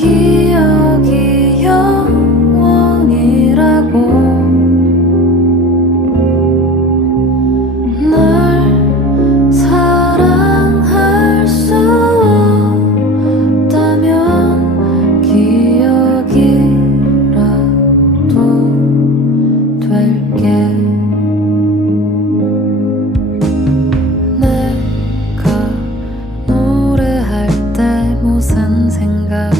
기억이 영원이라고. 널 사랑할 수 없다면 기억이라도 될게. 내가 노래할 때 무슨 생각